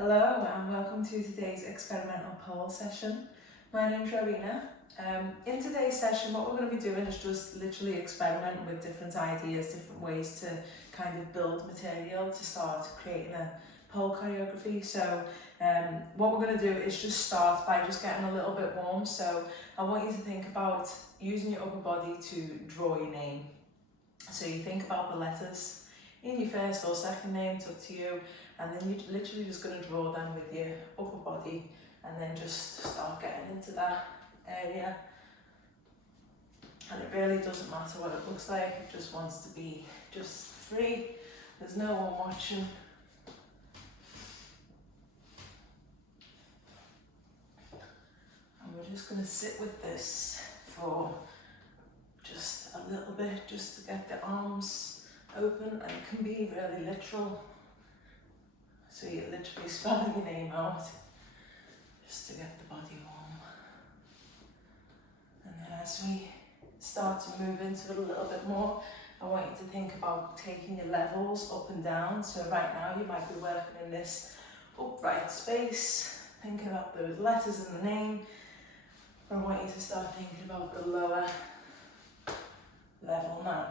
Hello and welcome to today's experimental pole session. My name's Rowena. In today's session what we're going to be doing is just literally experimenting with different ideas, different ways to kind of build material to start creating a pole choreography. So what we're going to do is just start by just getting a little bit warm. So I want you to think about using your upper body to draw your name. So you think about the letters in your first or second name, it's up to you, and then you're literally just going to draw them with your upper body and then just start getting into that area. And it really doesn't matter what it looks like, it just wants to be just free, there's no one watching. And we're just going to sit with this for just a little bit, just to get the arms open, and it can be really literal. So you're literally spelling your name out just to get the body warm. And then as we start to move into it a little bit more, I want you to think about taking your levels up and down. So right now you might be working in this upright space, thinking about those letters in the name. But I want you to start thinking about the lower level now.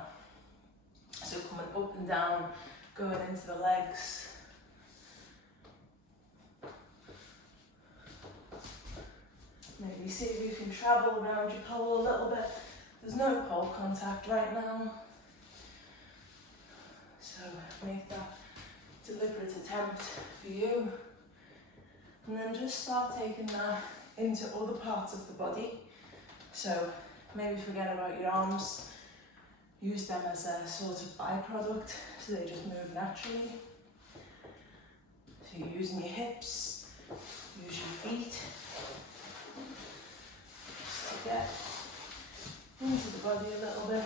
So coming up and down, going into the legs. Maybe see if you can travel around your pole a little bit. There's no pole contact right now. So make that deliberate attempt for you. And then just start taking that into other parts of the body. So maybe forget about your arms. Use them as a sort of byproduct, so they just move naturally. So you're using your hips, use your feet, just to get into the body a little bit.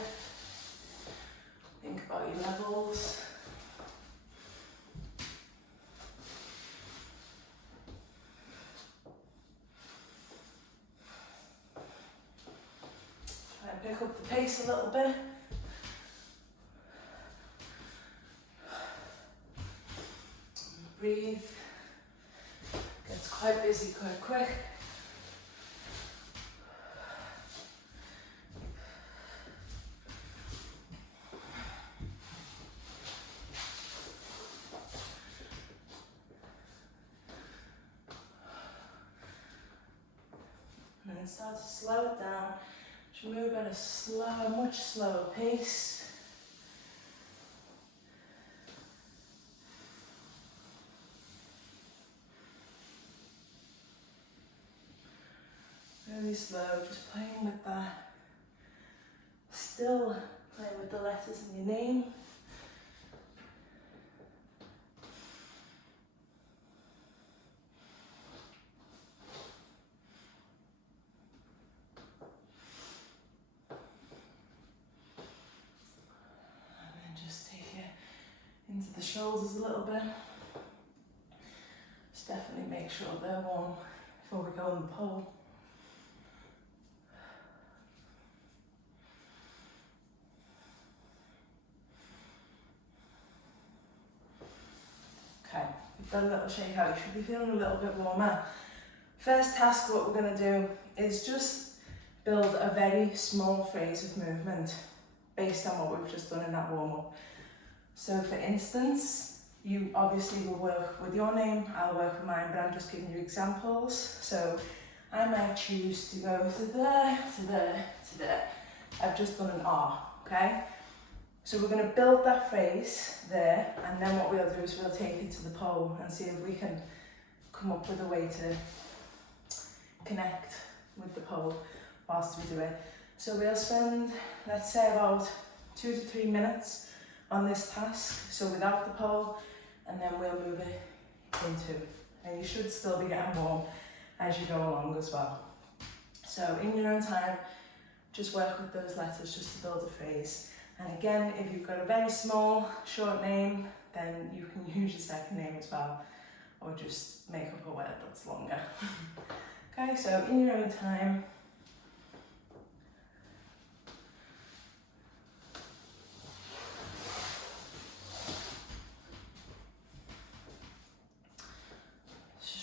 Think about your levels. Try and pick up the pace a little bit. Breathe. Gets quite busy quite quick. And then start to slow it down. Just move at a slower, much slower pace. Really slow, just playing with that. Still playing with the letters in your name. And then just take it into the shoulders a little bit. Just definitely make sure they're warm before we go on the pole. Okay, we've got a little shake out, you should be feeling a little bit warmer. First task, what we're going to do is just build a very small phrase of movement based on what we've just done in that warm-up. So for instance, you obviously will work with your name, I'll work with mine, but I'm just giving you examples. So I might choose to go to there, to there, to there. I've just done an R, okay? So we're going to build that phrase there, and then what we'll do is we'll take it to the pole and see if we can come up with a way to connect with the pole whilst we do it. So we'll spend, let's say, about 2 to 3 minutes on this task, so without the pole, and then we'll move it into. And you should still be getting warm as you go along as well. So in your own time, just work with those letters just to build a phrase. And again, if you've got a very small, short name, then you can use your second name as well, or just make up a word that's longer. Okay, so in your own time,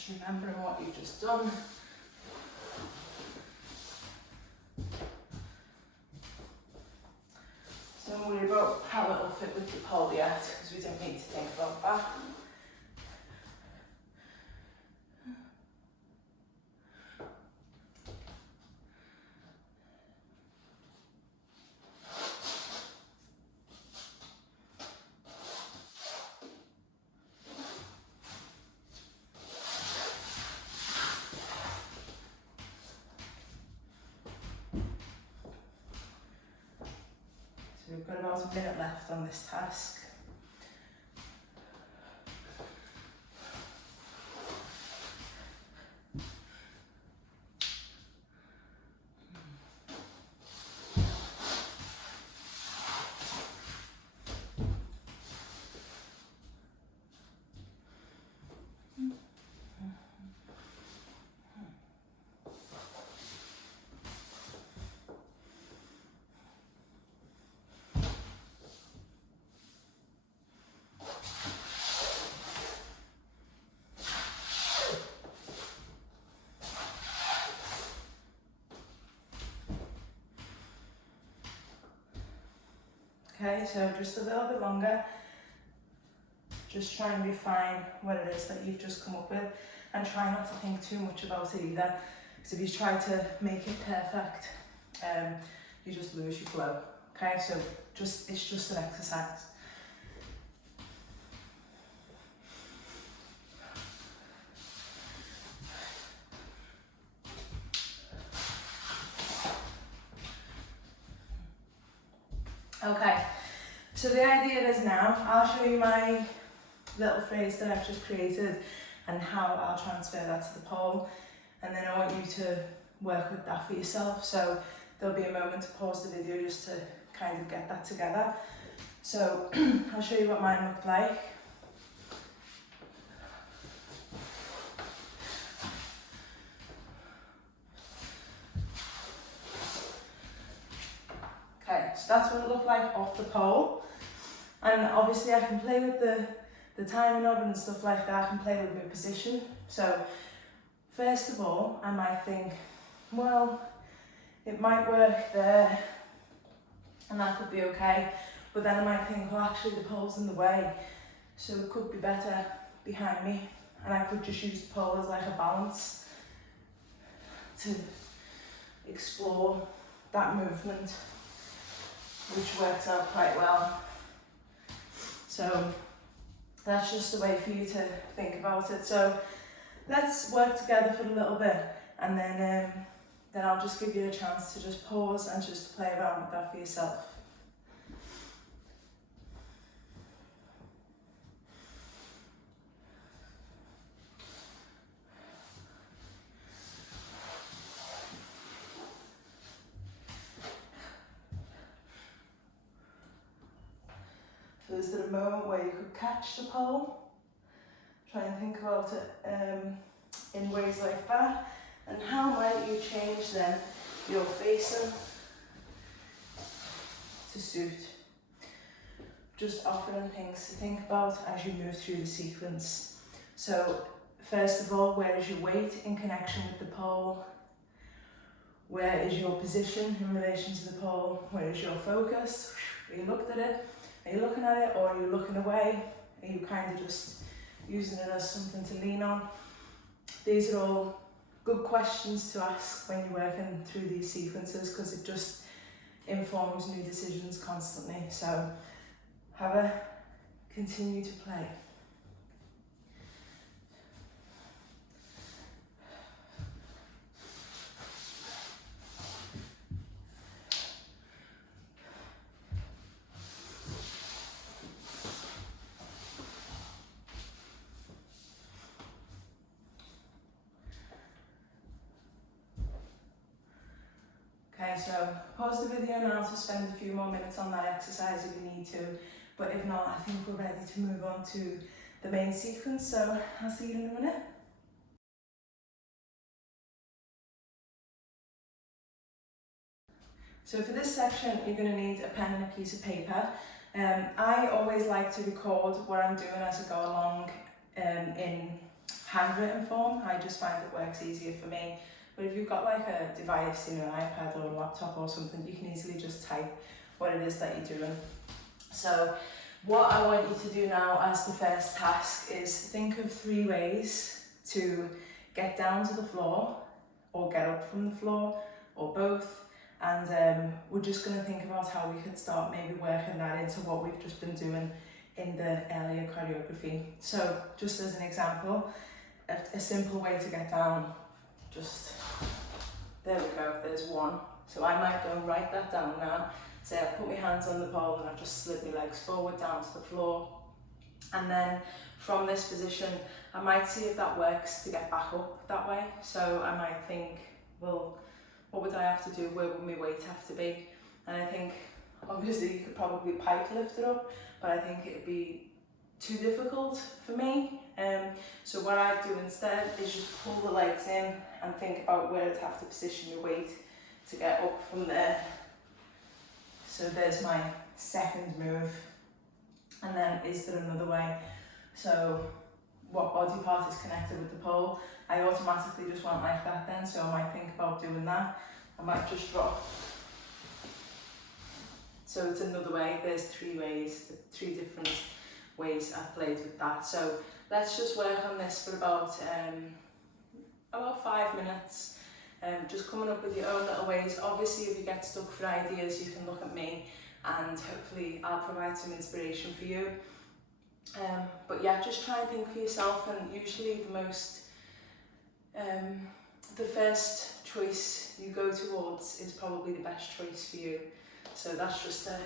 Just remembering what you've just done. So don't worry about how it'll fit with the pole yet, because we don't need to think about that. So we've got about a minute left on this task. Okay, so just a little bit longer. Just try and refine what it is that you've just come up with, and try not to think too much about it either, because if you try to make it perfect, you just lose your flow. Okay, so it's just an exercise. Okay, so the idea is now, I'll show you my little phrase that I've just created and how I'll transfer that to the pole, and then I want you to work with that for yourself. So there'll be a moment to pause the video just to kind of get that together. So I'll show you what mine looked like. Okay, so that's what it looked like off the pole. And obviously I can play with the timing of it and stuff like that. I can play with my position. So first of all, I might think, well, it might work there and that could be okay. But then I might think, well, actually the pole's in the way, so it could be better behind me. And I could just use the pole as like a balance to explore that movement, which works out quite well. So that's just a way for you to think about it. So let's work together for a little bit, and then I'll just give you a chance to just pause and just play around with that for yourself. So is there a moment where you could catch the pole? Try and think about it in ways like that. And how might you change then your facing to suit? Just offering things to think about as you move through the sequence. So first of all, where is your weight in connection with the pole? Where is your position in relation to the pole? Where is your focus? Are you looked at it? Are you looking at it, or are you looking away? Are you kind of just using it as something to lean on? These are all good questions to ask when you're working through these sequences, because it just informs new decisions constantly. So continue to play. Okay, so pause the video now to spend a few more minutes on that exercise if you need to, but if not, I think we're ready to move on to the main sequence, so I'll see you in a minute. So for this section, you're going to need a pen and a piece of paper. I always like to record what I'm doing as I go along in handwritten form. I just find it works easier for me. But if you've got like a device, you know, an iPad or a laptop or something, you can easily just type what it is that you're doing. So what I want you to do now as the first task is think of 3 ways to get down to the floor or get up from the floor or both. And we're just going to think about how we could start maybe working that into what we've just been doing in the earlier choreography. So just as an example, a simple way to get down, just, there we go, there's 1. So I might go and write that down now. Say I've put my hands on the pole and I've just slid my legs forward down to the floor. And then from this position, I might see if that works to get back up that way. So I might think, well, what would I have to do? Where would my weight have to be? And I think, obviously you could probably pike lift it up, but I think it'd be too difficult for me. So what I do instead is just pull the legs in and think about where I'd have to position your weight to get up from there. So there's my second move. And then is there another way? So what body part is connected with the pole? I automatically just went like that then, so I might think about doing that. I might just drop. So it's another way. There's 3 ways, 3 different ways I've played with that. So let's just work on this for about 5 minutes. Just coming up with your own little ways. Obviously, if you get stuck for ideas, you can look at me and hopefully I'll provide some inspiration for you. But yeah, just try and think for yourself, and usually the first choice you go towards is probably the best choice for you. So that's just a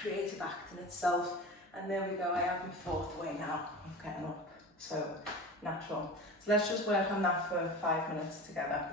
creative act in itself. And there we go, I have my 4th way now of getting up. So natural. So let's just work on that for 5 minutes together.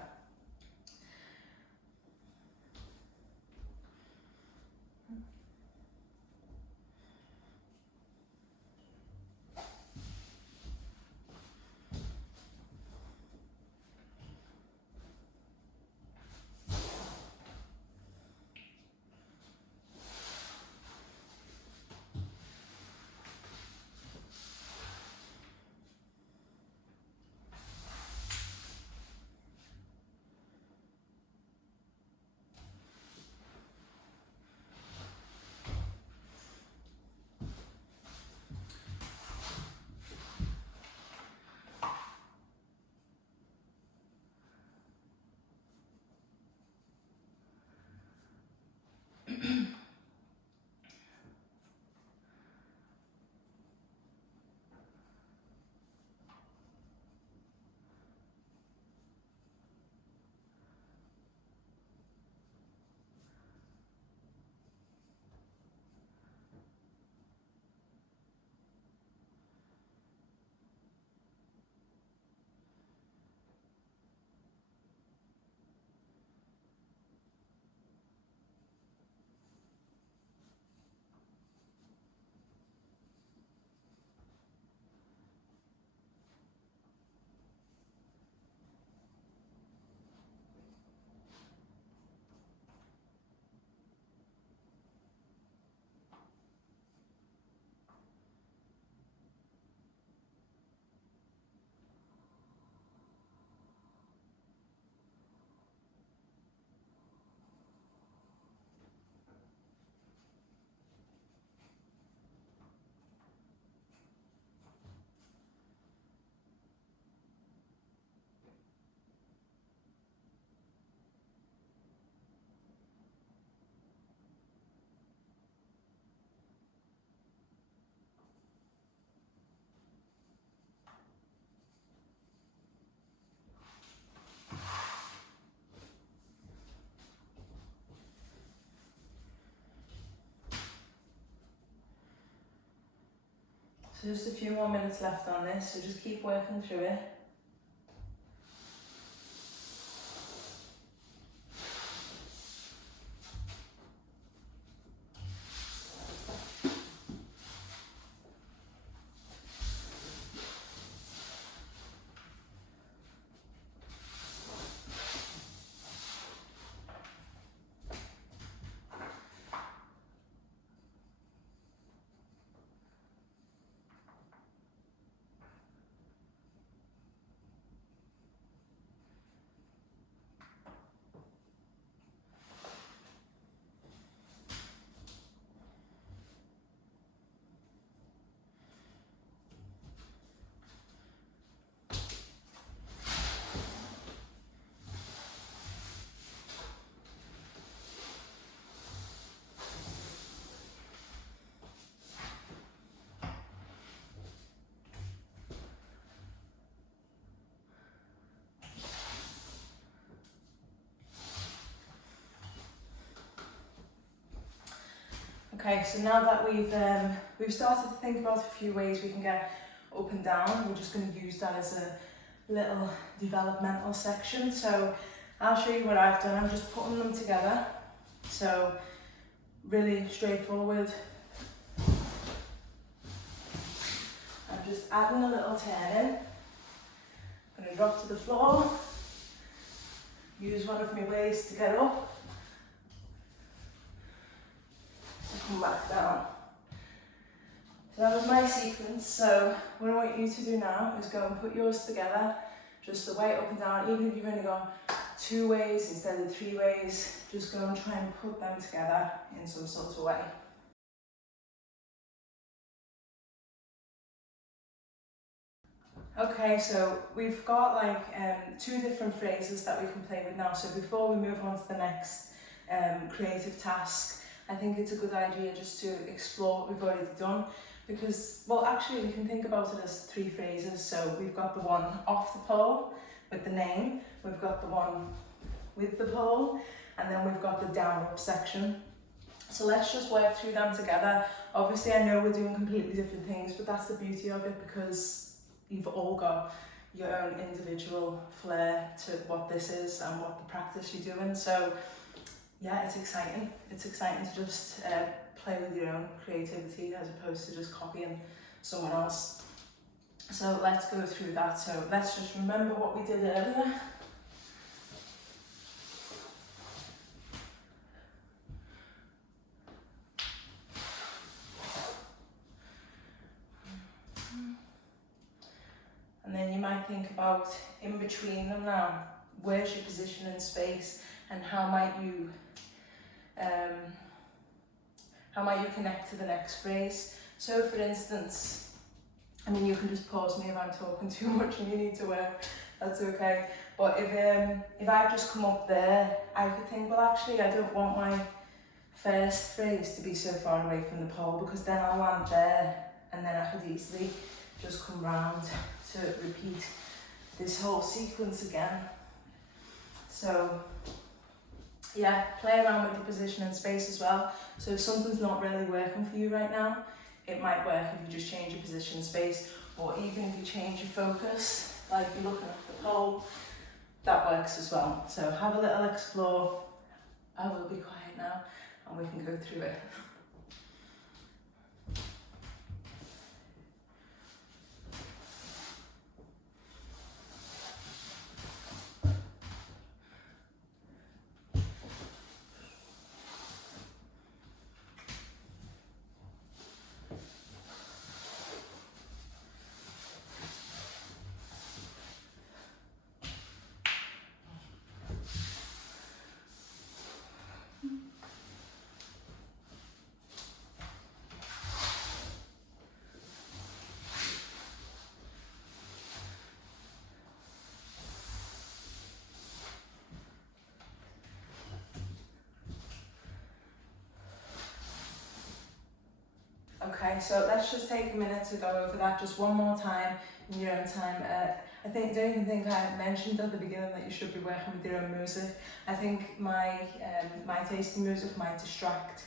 So just a few more minutes left on this, so just keep working through it. Okay, so now that we've started to think about a few ways we can get up and down, we're just going to use that as a little developmental section. So I'll show you what I've done. I'm just putting them together. So really straightforward. I'm just adding a little turn in. I'm going to drop to the floor. Use one of my weights to get up. And come back down. So that was my sequence. So what I want you to do now is go and put yours together. Just the weight up and down. Even if you've only got 2 ways instead of 3 ways, just go and try and put them together in some sort of way. Okay, so we've got like 2 different phrases that we can play with now. So before we move on to the next creative task, I think it's a good idea just to explore what we've already done, because, well, actually we can think about it as 3 phrases. So we've got the one off the pole with the name, we've got the one with the pole, and then we've got the down up section. So let's just work through them together. Obviously I know we're doing completely different things, but that's the beauty of it, because you've all got your own individual flair to what this is and what the practice you're doing. So yeah, it's exciting. It's exciting to just play with your own creativity as opposed to just copying someone else. So let's go through that. So let's just remember what we did earlier. And then you might think about in between them now, where's your position in space, and how might you connect to the next phrase. So for instance, I mean, you can just pause me if I'm talking too much and you need to work, that's okay. But if I just come up there, I could think, well actually I don't want my first phrase to be so far away from the pole, because then I'll land there and then I could easily just come round to repeat this whole sequence again. So yeah, play around with your position in space as well. So if something's not really working for you right now, it might work if you just change your position in space, or even if you change your focus, like you're looking at the pole, that works as well. So have a little explore. I will be quiet now and we can go through it. Okay, so let's just take a minute to go over that just one more time in your own time. Don't even think I mentioned at the beginning that you should be working with your own music. I think my taste in music might distract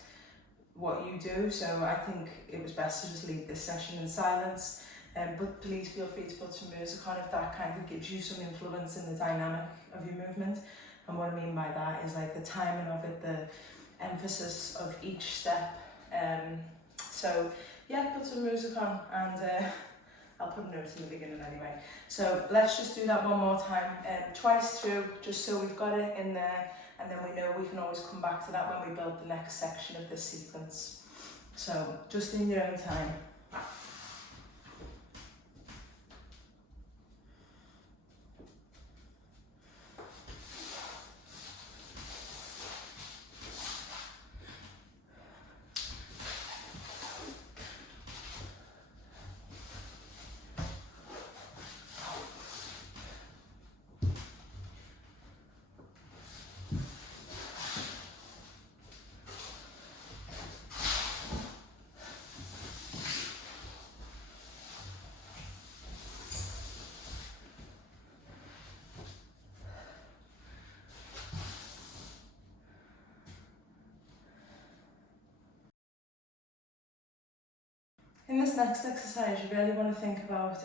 what you do, so I think it was best to just leave this session in silence. But please feel free to put some music on if that kind of gives you some influence in the dynamic of your movement. And what I mean by that is like the timing of it, the emphasis of each step. So yeah, put some music on, and I'll put a note in the beginning anyway. So let's just do that one more time, twice through, just so we've got it in there, and then we know we can always come back to that when we build the next section of this sequence. So just in your own time. this next exercise, you really want to think about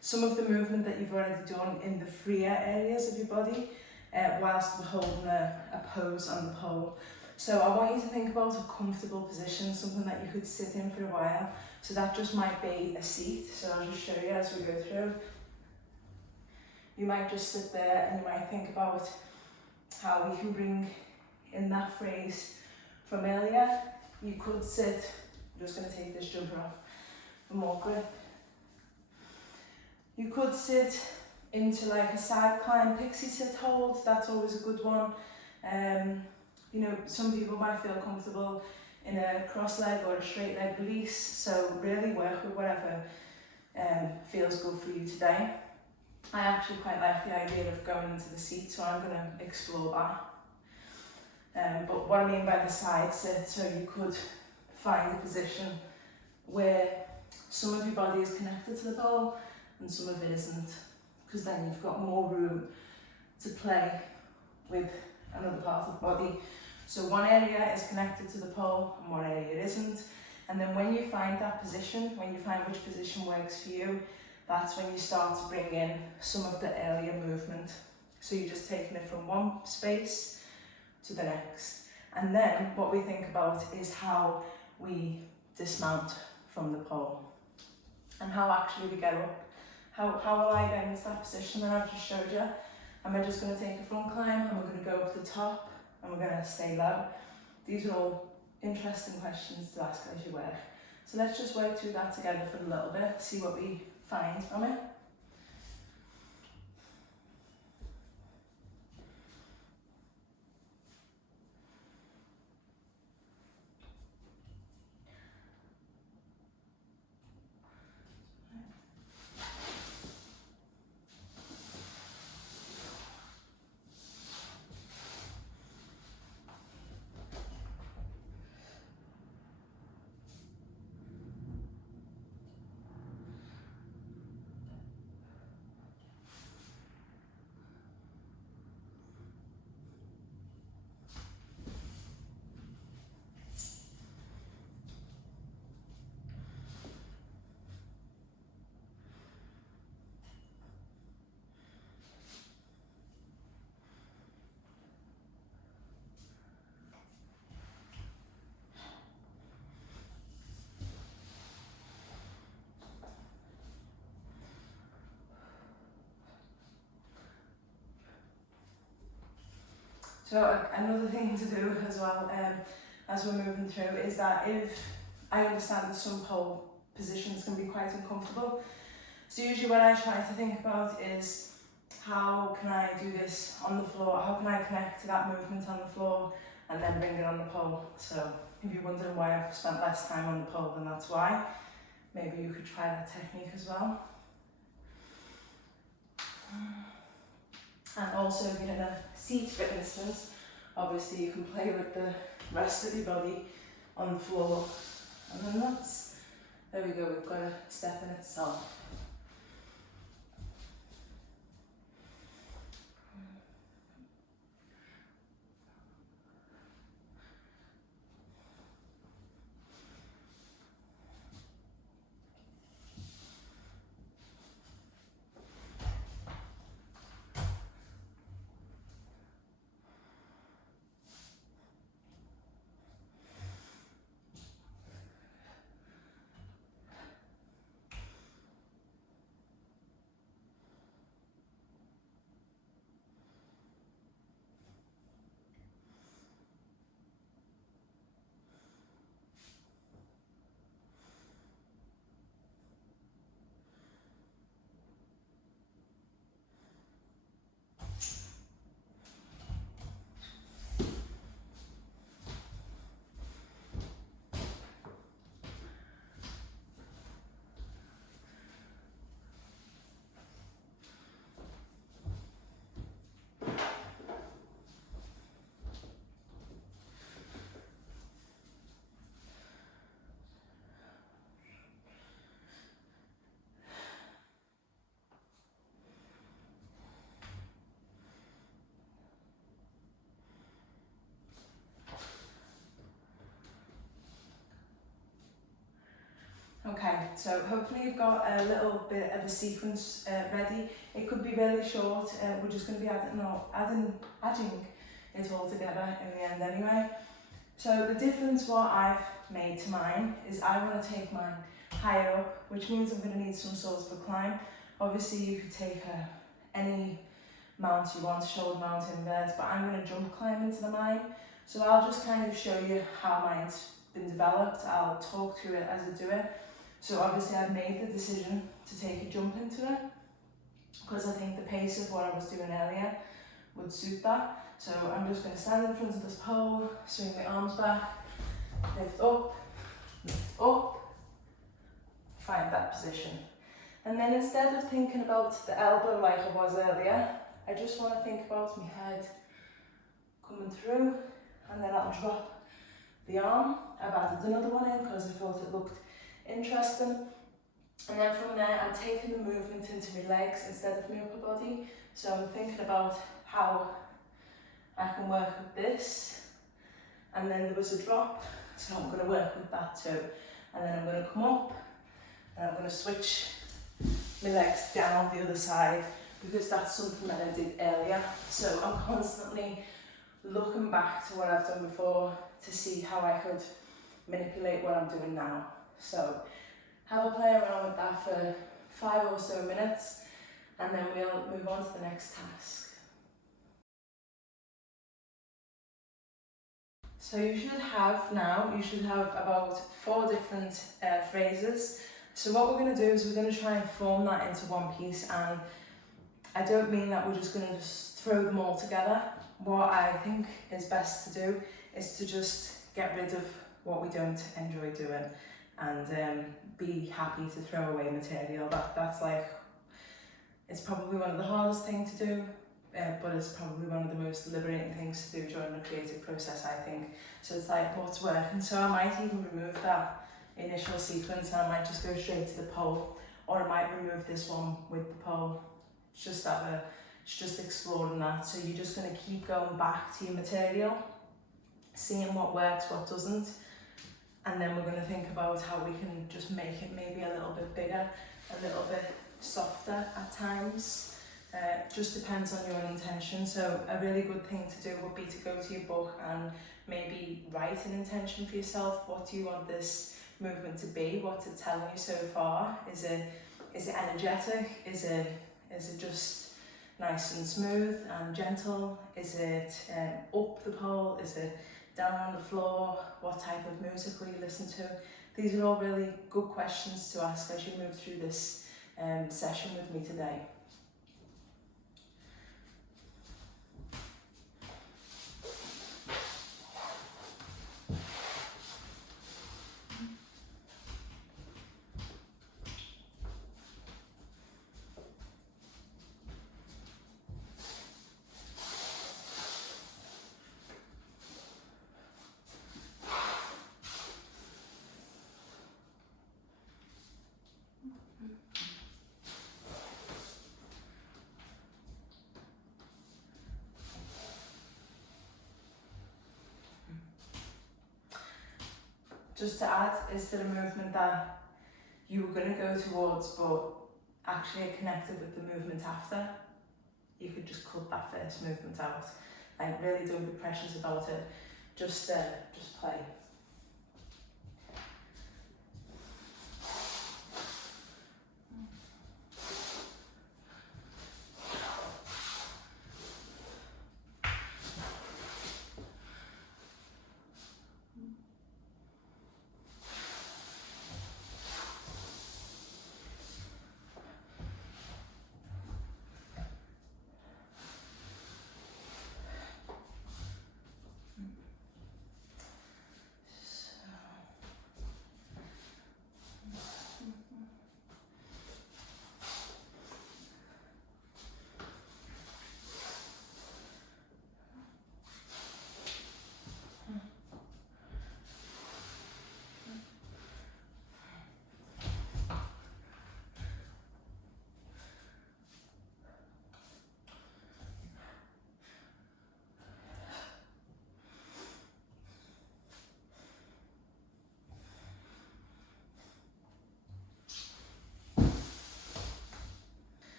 some of the movement that you've already done in the freer areas of your body whilst we're holding a pose on the pole. So I want you to think about a comfortable position, something that you could sit in for a while. So that just might be a seat, so I'll just show you as we go through. You might just sit there and you might think about how we can bring in that phrase from earlier. You could sit, I'm just going to take this jumper off for more grip. You could sit into like a side climb pixie sit hold, that's always a good one. You know, some people might feel comfortable in a cross leg or a straight leg release, so really work with whatever feels good for you today. I actually quite like the idea of going into the seat, so I'm going to explore that. But what I mean by the side sit, so you could find a position where some of your body is connected to the pole and some of it isn't, because then you've got more room to play with another part of the body. So one area is connected to the pole and one area it isn't. And then when you find that position, when you find which position works for you, that's when you start to bring in some of the earlier movement. So you're just taking it from one space to the next. And then what we think about is how we dismount from the pole and how actually we get up. How will I get into that position that I've just showed you? Am I just going to take a front climb and we're going to go up the top and we're going to stay low? These are all interesting questions to ask as you work. So let's just work through that together for a little bit, see what we find from it. So another thing to do as well, as we're moving through, is that if I understand that some pole positions can be quite uncomfortable, so usually what I try to think about is how can I do this on the floor, how can I connect to that movement on the floor and then bring it on the pole. So if you're wondering why I've spent less time on the pole, then that's why. Maybe you could try that technique as well. And also if you're in a seat, for instance, obviously you can play with the rest of your body on the floor. And then that's, there we go, we've got a step in itself. Okay, so hopefully you've got a little bit of a sequence ready. It could be really short. We're just going to be adding it all together in the end anyway. So the difference what I've made to mine is I want to take mine higher up, which means I'm going to need some sort of a climb. Obviously you could take any mount you want, shoulder mount, invert, but I'm going to jump climb into the mine. So I'll just kind of show you how mine's been developed. I'll talk through it as I do it. So obviously I've made the decision to take a jump into it because I think the pace of what I was doing earlier would suit that. So I'm just going to stand in front of this pole, swing my arms back, lift up, find that position. And then instead of thinking about the elbow like I was earlier, I just want to think about my head coming through, and then I'll drop the arm. I've added another one in because I thought it looked interesting. And then from there, I'm taking the movement into my legs instead of my upper body. So I'm thinking about how I can work with this. And then there was a drop, so I'm going to work with that too. And then I'm going to come up, and I'm going to switch my legs down the other side because that's something that I did earlier. So I'm constantly looking back to what I've done before to see how I could manipulate what I'm doing now. So have a play around with that for 5 or so minutes, and then we'll move on to the next task. So you should have about 4 different phrases. So what we're going to do is we're going to try and form that into one piece, and I don't mean that we're just going to just throw them all together. What I think is best to do is to just get rid of what we don't enjoy doing and be happy to throw away material. That's like, it's probably one of the hardest things to do, but it's probably one of the most liberating things to do during the creative process, I think. So it's like, what's working? So I might even remove that initial sequence and I might just go straight to the pole, or I might remove this one with the pole. It's just exploring that. So you're just going to keep going back to your material, seeing what works, what doesn't, and then we're going to think about how we can just make it maybe a little bit bigger, a little bit softer at times. Just depends on your own intention. So a really good thing to do would be to go to your book and maybe write an intention for yourself. What do you want this movement to be? What's it telling you so far? Is it energetic? Is it just nice and smooth and gentle? Is it up the pole? Is it down on the floor? What type of music will you listen to? These are all really good questions to ask as you move through this session with me today. Just to add, is there a movement that you were going to go towards but actually it connected with the movement after? You could just cut that first movement out. Like, really don't be precious about it. Just play.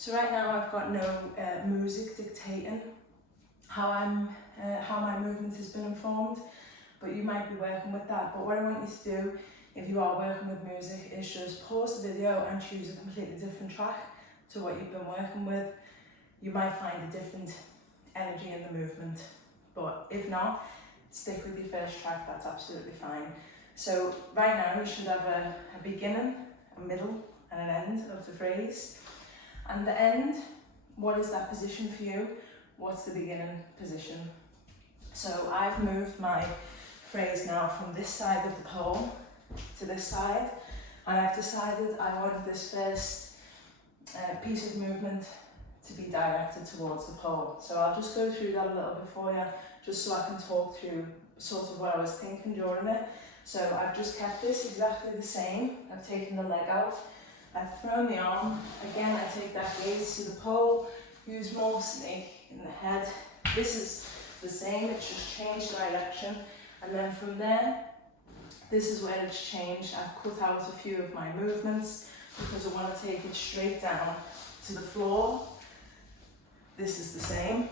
So right now I've got no music dictating how my movement has been informed, but you might be working with that. But what I want you to do, if you are working with music, is just pause the video and choose a completely different track to what you've been working with. You might find a different energy in the movement, but if not, stick with your first track, that's absolutely fine. So right now you should have a beginning, a middle and an end of the phrase. And the end, what is that position for you? What's the beginning position? So I've moved my phrase now from this side of the pole to this side, and I've decided I want this first piece of movement to be directed towards the pole. So I'll just go through that a little bit for you, just so I can talk through sort of what I was thinking during it. So I've just kept this exactly the same. I've taken the leg out, I've thrown the arm, again I take that gaze to the pole, use more snake in the head. This is the same, it's just changed direction, and then from there, this is where it's changed. I've cut out a few of my movements because I want to take it straight down to the floor. This is the same.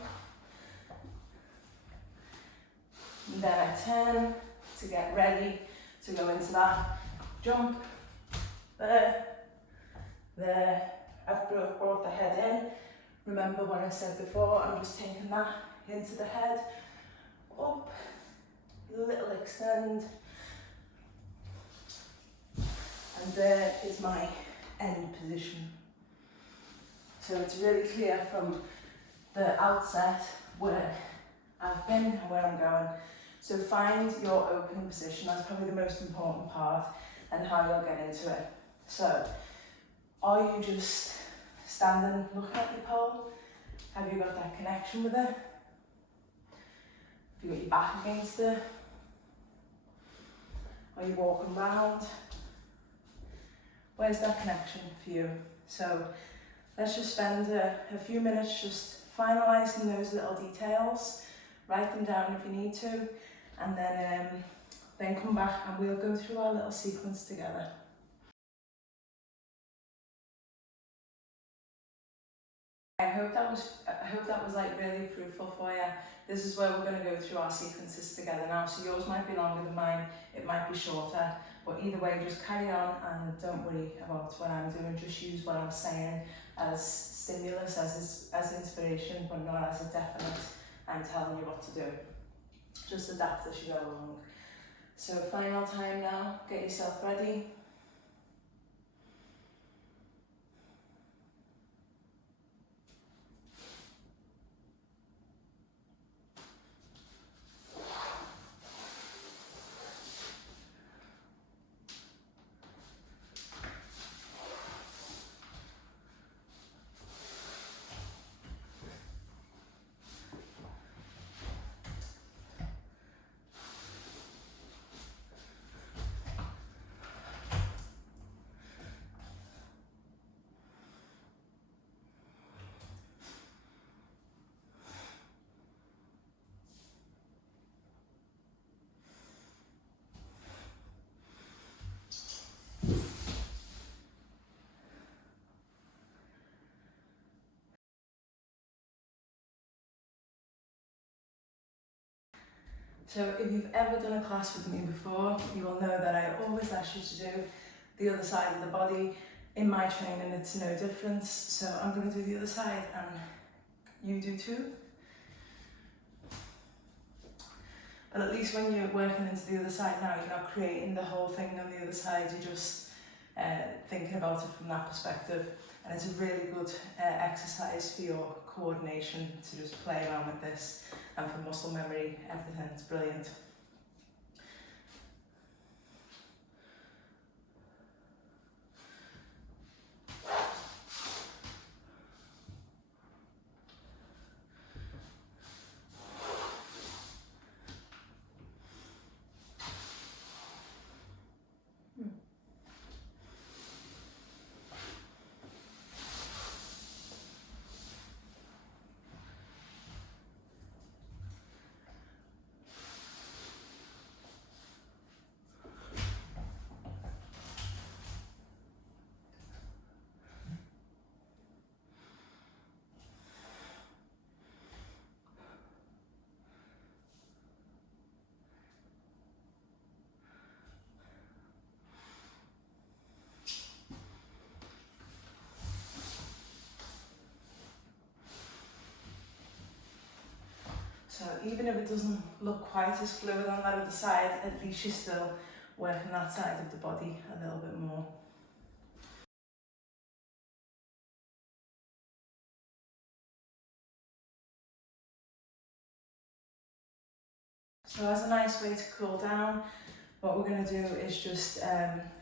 And then I turn to get ready to go into that jump. There. I've brought the head in. Remember what I said before, I'm just taking that into the head, up, a little extend, and there is my end position. So it's really clear from the outset where I've been and where I'm going. So find your opening position, that's probably the most important part, and how you'll get into it. So, are you just standing looking at your pole? Have you got that connection with it? Have you got your back against it? Are you walking round? Where's that connection for you? So let's just spend a few minutes just finalising those little details. Write them down if you need to, and then come back and we'll go through our little sequence together. I hope that was like really fruitful for you. This is where we're going to go through our sequences together now. So yours might be longer than mine, it might be shorter, but either way, just carry on and don't worry about what I'm doing. Just use what I'm saying as stimulus, as inspiration, but not as a definite I'm telling you what to do. Just adapt as you go along. So final time now, get yourself ready. So if you've ever done a class with me before, you will know that I always ask you to do the other side of the body. In my training, it's no difference. So I'm going to do the other side and you do too. But at least when you're working into the other side now, you're not creating the whole thing on the other side, you're just thinking about it from that perspective. And it's a really good exercise for your coordination to just play around with this, and for muscle memory, everything, it's brilliant. even if it doesn't look quite as fluid on that other side, at least you're still working that side of the body a little bit more. So as a nice way to cool down, what we're going to do is just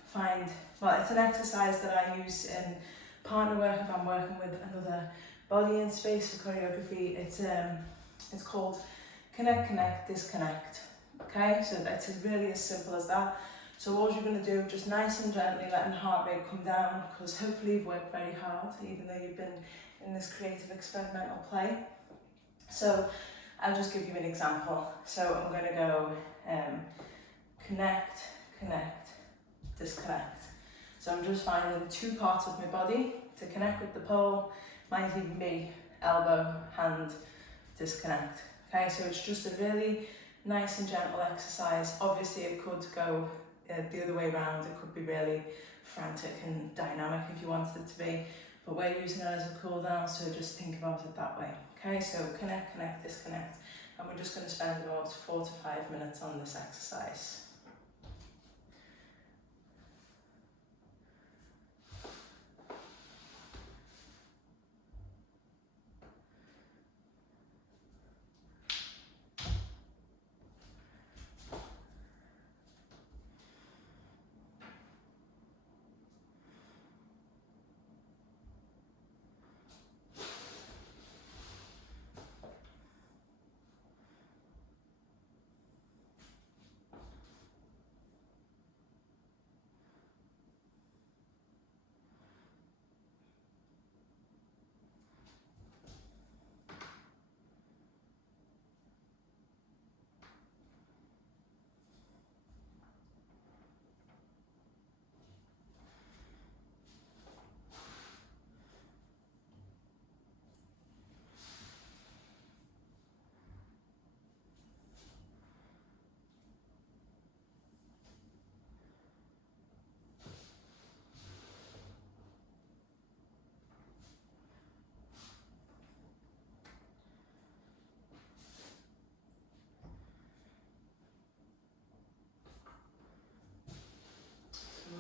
find, well, it's an exercise that I use in partner work if I'm working with another body in space for choreography. It's called connect, connect, disconnect. Okay, so that's really as simple as that. So all you're going to do, just nice and gently letting the heart rate come down, because hopefully you've worked very hard, even though you've been in this creative experimental play. So I'll just give you an example. So I'm going to go connect, connect, disconnect. So I'm just finding two parts of my body to connect with the pole. Might even be elbow, hand, disconnect. Okay, so it's just a really nice and gentle exercise. Obviously it could go the other way around. It could be really frantic and dynamic if you wanted it to be, but we're using it as a cool down, so just think about it that way. Okay, so connect, connect, disconnect, and we're just going to spend about 4 to 5 minutes on this exercise.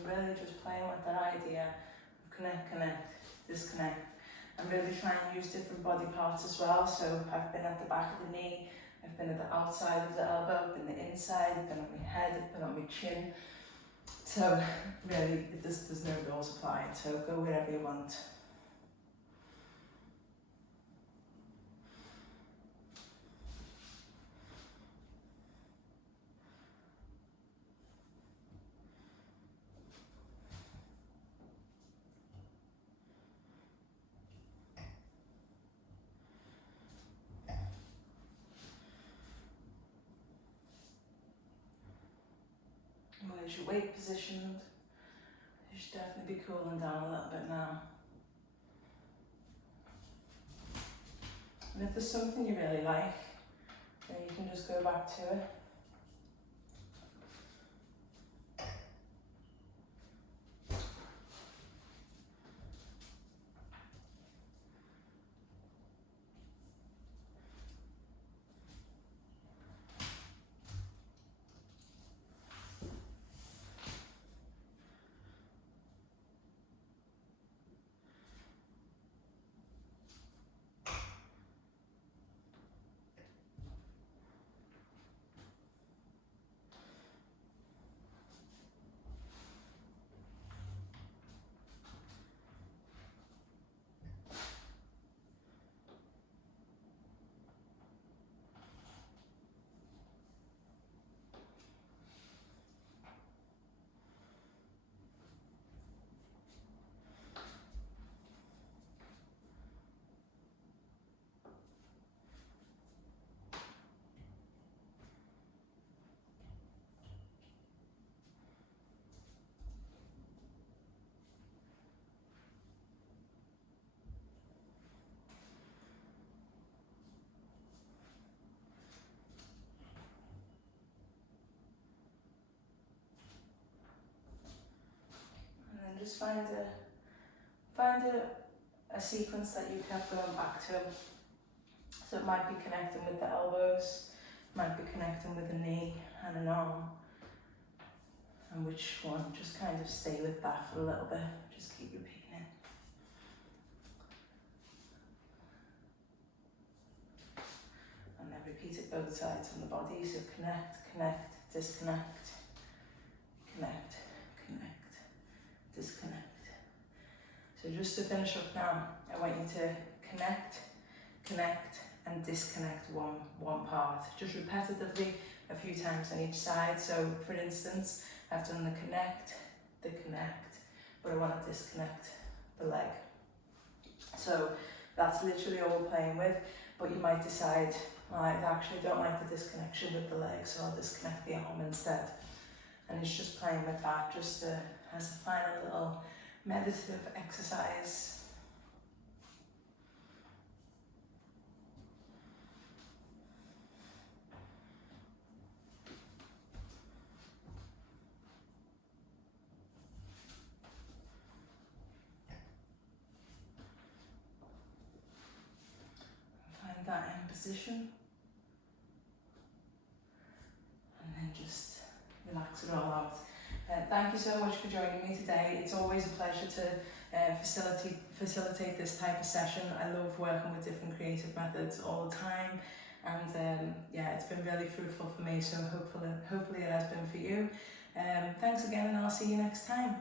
Really just playing with that idea of connect, connect, disconnect, and really trying to use different body parts as well. So I've been at the back of the knee, I've been at the outside of the elbow, I've been the inside, I've been on my head, I've been on my chin. So really, there's no rules applied, so go wherever you want. And where's your weight positioned? You should definitely be cooling down a little bit now. And if there's something you really like, then you can just go back to it. And just find a sequence that you kept going back to. So it might be connecting with the elbows, might be connecting with a knee and an arm, and which one, just kind of stay with that for a little bit, just keep repeating it. And then repeat it both sides on the body, so connect, connect, disconnect, connect, connect, disconnect. So just to finish up now, I want you to connect, connect and disconnect one part, just repetitively a few times on each side. So for instance, I've done the connect, but I want to disconnect the leg. So that's literally all we're playing with, but you might decide, I actually don't like the disconnection with the leg, so I'll disconnect the arm instead. And it's just playing with that, just as a final little meditative exercise. Find that in position. And then just relax it all out. Thank you so much for joining me today. It's always a pleasure to facilitate this type of session. I love working with different creative methods all the time, and yeah, it's been really fruitful for me, so hopefully it has been for you. Thanks again, and I'll see you next time.